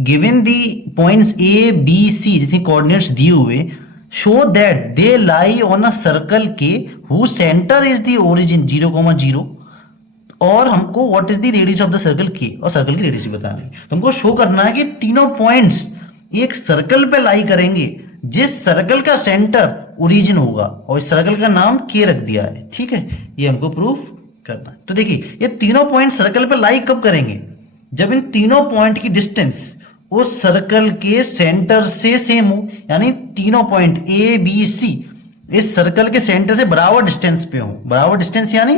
Given the points A B C जितने coordinates दिए हुए show that they lie on a circle के who centre is the origin 0,0 और हमको what is the radius of the circle के और circle की रेडियस बतानी तो हमको शो करना है कि तीनों पॉइंट्स एक सर्कल पे लाई करेंगे जिस सर्कल का सेंटर ओरिजिन होगा और इस सर्कल का नाम के रख दिया है। ठीक है, ये हमको प्रूफ करना है। तो देखिए ये तीनों पॉइंट सर्कल पे लाई कब करेंगे, जब इन तीनों पॉइंट की डिस्टेंस उस सर्कल के सेंटर से सेम हो, यानी तीनों पॉइंट ए बी सी इस सर्कल के सेंटर से बराबर डिस्टेंस पे हो। बराबर डिस्टेंस यानी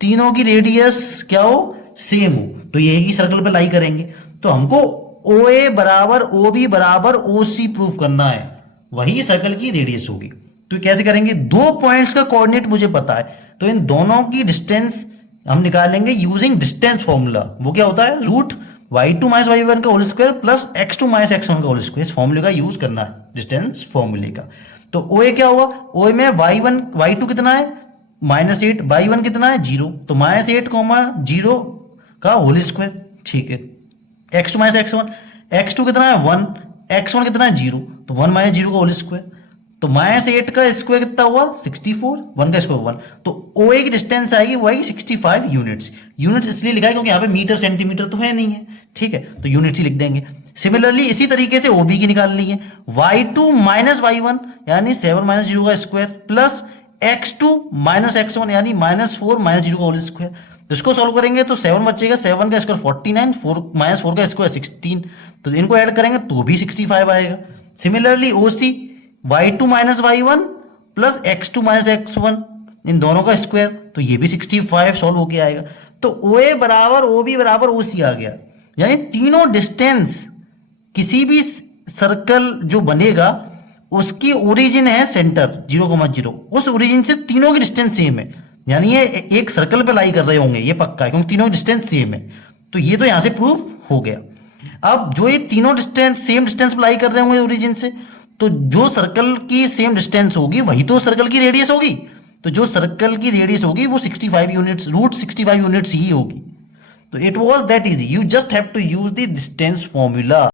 तीनों की रेडियस क्या हो, सेम हो, तो ये की सर्कल पे लाई करेंगे। तो हमको ओ ए बराबर ओ बी बराबर ओ सी प्रूफ करना है, वही सर्कल की रेडियस होगी। तो कैसे करेंगे, दो पॉइंट्स का कोऑर्डिनेट मुझे पता है तो इन दोनों की डिस्टेंस हम निकालेंगे यूजिंग डिस्टेंस फॉर्मूला। वो क्या होता है, रूट y2 माइनस y1 का whole square plus x2 minus x1 का होल स्क्वायर। इस फॉर्मूले का यूज करना है, डिस्टेंस फॉर्मूले का। तो OA क्या हुआ, OA में y2 कितना है -8, y1 कितना है 0, तो -8, 0 का होल स्क्वायर। ठीक है, x2 माइनस x1 कितना है 1, x1 कितना है 0, तो 1 माइनस 0 का होल स्क्वायर, तो -8 का स्क्वायर कितना हुआ 64, 1 का स्क्वायर 1, तो OA की डिस्टेंस आएगी वही 65 यूनिट्स। यूनिट्स इसलिए लिखा है क्योंकि यहाँ पे मीटर सेंटीमीटर तो है नहीं है। ठीक है, तो यूनिट्स ही लिख देंगे। सिमिलरली इसी तरीके से OB की निकालनी है, y2 माइनस y1 यानी 7 माइनस 0 का square plus x2 minus x1 यानी -4 माइनस 0 का होल स्क्वायर। तो इसको सॉल्व करेंगे तो 7 बचेगा, 7 का स्क्वायर 49, 4 माइनस 4 का स्क्वायर 16, तो इनको ऐड करेंगे तो भी 65 आएगा। Similarly OC y2 minus y1 plus x2 minus x1 इन दोनों का स्क्वायर, तो ये भी 65 सॉल्व होके आएगा। तो OA बराबर OB बराबर OC आ गया, यानी तीनों डिस्टेंस किसी भी सर्कल जो बनेगा उसकी ओरिजिन है सेंटर 0,0, उस ओरिजिन से तीनों की डिस्टेंस सेम है, यानी ये एक सर्कल पे लाई कर रहे होंगे, ये पक्का है क्योंकि तीनों की डिस्टेंस सेम है। तो ये तो यहां से प्रूफ हो गया। अब जो ये तीनों डिस्टेंस सेम डिस्टेंस पे लाई कर रहे होंगे ओरिजिन से, तो जो सर्कल की सेम डिस्टेंस होगी वही तो सर्कल की रेडियस होगी। तो जो सर्कल की रेडियस होगी वो 65 यूनिट्स, रूट 65 यूनिट्स ही होगी। तो it was that easy, you just have to use the distance formula.